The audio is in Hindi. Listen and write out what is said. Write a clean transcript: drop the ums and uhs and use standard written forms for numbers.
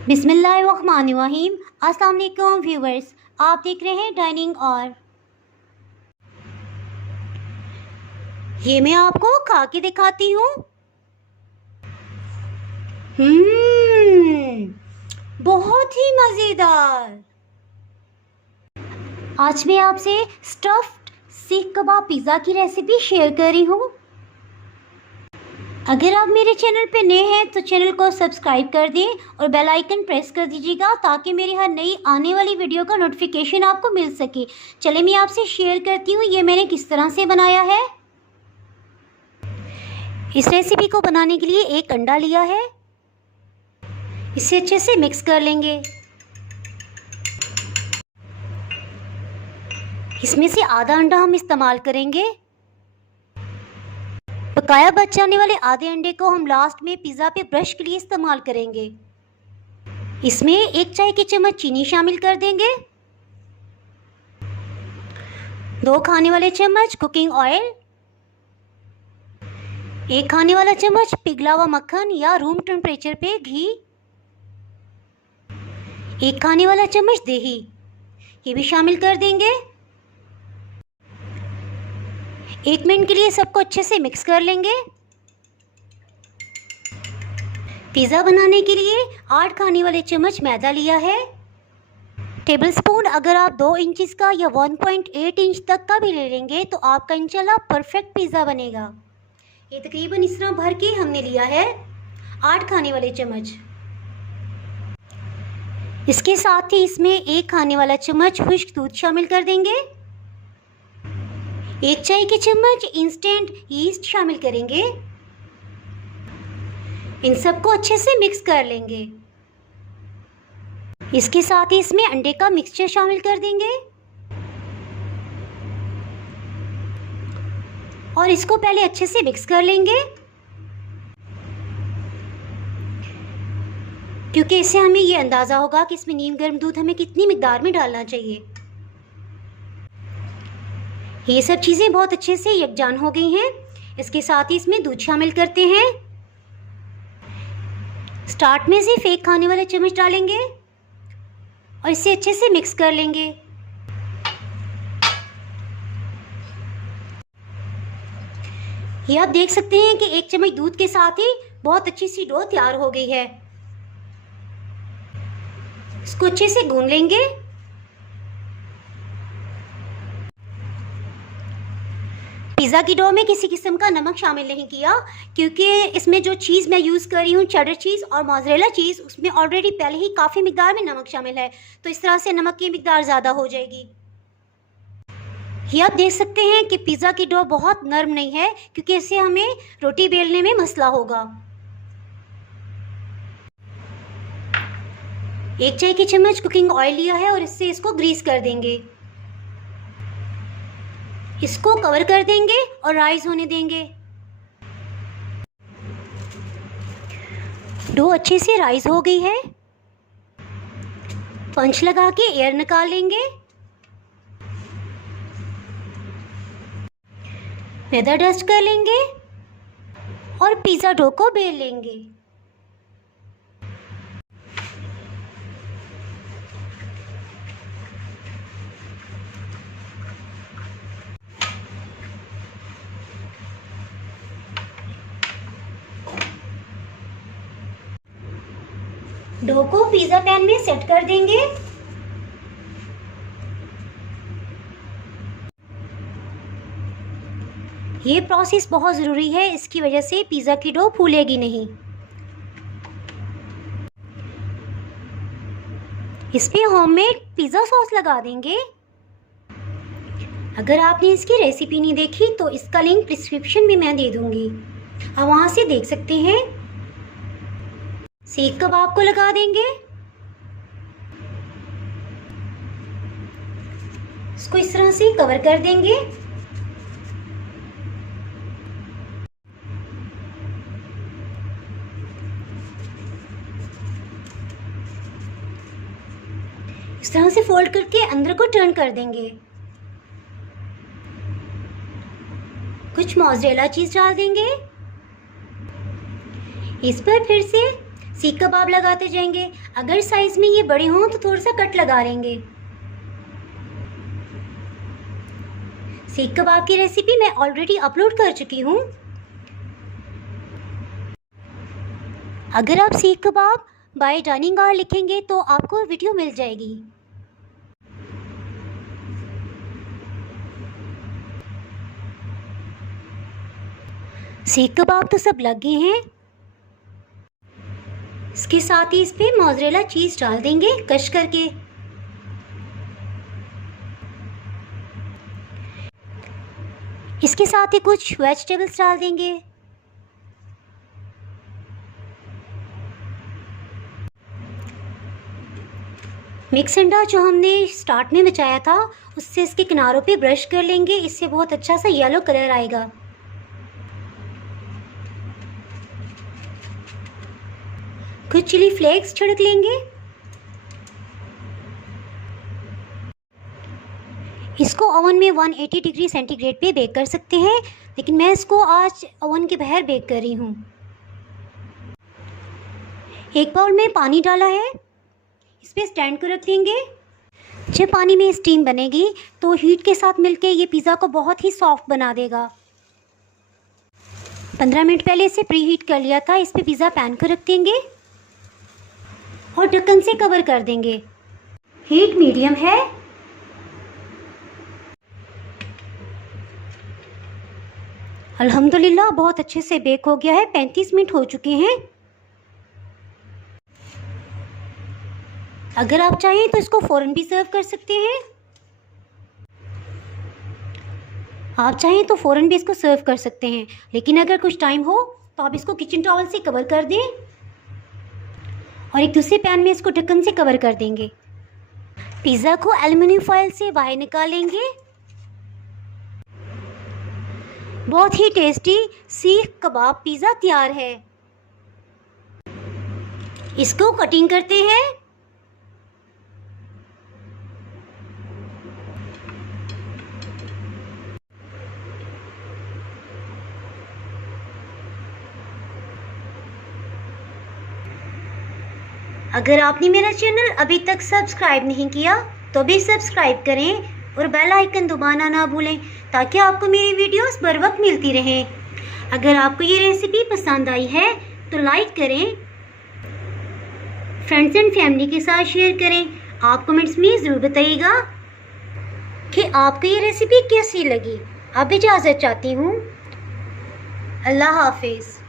बिस्मिल्लाहिर्रहमानिर्रहीम। अस्सलाम वालेकुम व्यूवर्स, आप देख रहे हैं डाइनिंग और ये मैं आपको खा के दिखाती हूँ। बहुत ही मज़ेदार। आज मैं आपसे स्टफ्ड सीख कबाब पिज़्ज़ा की रेसिपी शेयर कर रही हूँ। अगर आप मेरे चैनल पे नए हैं तो चैनल को सब्सक्राइब कर दें और बेल आइकन प्रेस कर दीजिएगा ताकि मेरी हर नई आने वाली वीडियो का नोटिफिकेशन आपको मिल सके। चलिए मैं आपसे शेयर करती हूँ ये मैंने किस तरह से बनाया है। इस रेसिपी को बनाने के लिए एक अंडा लिया है, इसे अच्छे से मिक्स कर लेंगे। इसमें से आधा अंडा हम इस्तेमाल करेंगे। बकाया बच जाने वाले आधे अंडे को हम लास्ट में पिज़्ज़ा पे ब्रश के लिए इस्तेमाल करेंगे। इसमें 1 चाय की चम्मच चीनी शामिल कर देंगे, 2 खाने वाले चम्मच कुकिंग ऑयल, 1 खाने वाला चम्मच पिघला हुआ मक्खन या रूम टेम्परेचर पे घी, 1 खाने वाला चम्मच दही, ये भी शामिल कर देंगे। 1 मिनट के लिए सबको अच्छे से मिक्स कर लेंगे। पिज़्ज़ा बनाने के लिए 8 खाने वाले चम्मच मैदा लिया है। टेबलस्पून अगर आप 2 इंच का या 1.8 इंच तक का भी ले लेंगे तो आपका इंशाल्लाह परफेक्ट पिज़्ज़ा बनेगा। ये तकरीबन इस तरह भर के हमने लिया है 8 खाने वाले चम्मच। इसके साथ ही इसमें 1 खाने वाला चम्मच खुश्क दूध शामिल कर देंगे, 1 चाय की चम्मच इंस्टेंट यीस्ट शामिल करेंगे। इन सबको अच्छे से मिक्स कर लेंगे। इसके साथ ही इसमें अंडे का मिक्सचर शामिल कर देंगे और इसको पहले अच्छे से मिक्स कर लेंगे क्योंकि इससे हमें ये अंदाज़ा होगा कि इसमें नीम गर्म दूध हमें कितनी मिकदार में डालना चाहिए। ये सब चीज़ें बहुत अच्छे से यकजान हो गई हैं। इसके साथ ही इसमें दूध शामिल करते हैं। स्टार्ट में सिर्फ 1 खाने वाले चम्मच डालेंगे और इसे अच्छे से मिक्स कर लेंगे। ये आप देख सकते हैं कि 1 चम्मच दूध के साथ ही बहुत अच्छी सी डो तैयार हो गई है। इसको अच्छे से गूंद लेंगे। पिज़्ज़ा की डो में किसी किस्म का नमक शामिल नहीं किया क्योंकि इसमें जो चीज़ मैं यूज़ कर रही हूँ चेडर चीज़ और मोज़रेला चीज़, उसमें ऑलरेडी पहले ही काफ़ी मिकदार में नमक शामिल है, तो इस तरह से नमक की मिकदार ज़्यादा हो जाएगी। ये आप देख सकते हैं कि पिज़्ज़ा की डो बहुत नरम नहीं है क्योंकि इससे हमें रोटी बेलने में मसला होगा। 1 चाय की चम्मच कुकिंग ऑयल लिया है और इससे इसको ग्रीस कर देंगे। इसको कवर कर देंगे और राइज होने देंगे। डो अच्छे से राइज हो गई है। पंच लगा के एयर निकाल लेंगे। मैदा डस्ट कर लेंगे और पिज़्ज़ा डो को बेल लेंगे। डो को पिज़्ज़ा पैन में सेट कर देंगे। ये प्रोसेस बहुत ज़रूरी है, इसकी वजह से पिज़्ज़ा की डो फूलेगी नहीं। इस पे होममेड पिज़्ज़ा सॉस लगा देंगे। अगर आपने इसकी रेसिपी नहीं देखी तो इसका लिंक डिस्क्रिप्शन में मैं दे दूंगी, आप वहाँ से देख सकते हैं। सीख कबाब को लगा देंगे। इसको इस तरह से कवर कर देंगे। इस तरह से फोल्ड करके अंदर को टर्न कर देंगे। कुछ मोज़रेला चीज़ डाल देंगे। इस पर फिर से सीख कबाब लगाते जाएंगे। अगर साइज़ में ये बड़े हों तो थोड़ा सा कट लगा लेंगे। सीख कबाब की रेसिपी मैं ऑलरेडी अपलोड कर चुकी हूँ। अगर आप सीख कबाब बाय डाइनिंग आवर लिखेंगे तो आपको वीडियो मिल जाएगी। सीख कबाब तो सब लग गए हैं। इसके साथ ही इस पे मोज़रेला चीज़ डाल देंगे कश करके। इसके साथ ही कुछ वेजिटेबल्स डाल देंगे। मिक्स अंडा जो हमने स्टार्ट में बचाया था उससे इसके किनारों पे ब्रश कर लेंगे, इससे बहुत अच्छा सा येलो कलर आएगा। कुछ चिली फ्लेक्स छिड़क लेंगे। इसको ओवन में 180 डिग्री सेंटीग्रेड पे बेक कर सकते हैं, लेकिन मैं इसको आज ओवन के बाहर बेक कर रही हूँ। एक बाउल में पानी डाला है, इस पर स्टैंड को रख देंगे। जब पानी में स्टीम बनेगी तो हीट के साथ मिलके ये पिज़्ज़ा को बहुत ही सॉफ्ट बना देगा। 15 मिनट पहले इसे प्री हीट कर लिया था। इस पर पिज़्ज़ा पैन को रख देंगे और ढक्कन से कवर कर देंगे। हीट मीडियम है। अल्हम्दुलिल्लाह बहुत अच्छे से बेक हो गया है। 35 मिनट हो चुके हैं। अगर आप चाहें तो इसको फ़ौरन भी सर्व कर सकते हैं। आप चाहें तो फ़ौरन भी इसको सर्व कर सकते हैं, लेकिन अगर कुछ टाइम हो तो आप इसको किचन टॉवल से कवर कर दें और एक दूसरे पैन में इसको ढक्कन से कवर कर देंगे। पिज़्ज़ा को एल्युमिनियम फॉयल से बाहर निकालेंगे। बहुत ही टेस्टी सीख कबाब पिज़्ज़ा तैयार है। इसको कटिंग करते हैं। अगर आपने मेरा चैनल अभी तक सब्सक्राइब नहीं किया तो भी सब्सक्राइब करें और बेल आइकन दबाना ना भूलें, ताकि आपको मेरी वीडियोस बर वक्त मिलती रहें। अगर आपको ये रेसिपी पसंद आई है तो लाइक करें, फ्रेंड्स एंड फैमिली के साथ शेयर करें। आप कमेंट्स में ज़रूर बताइएगा कि आपको ये रेसिपी कैसी लगी। अब इजाज़त चाहती हूँ। अल्लाह हाफिज़।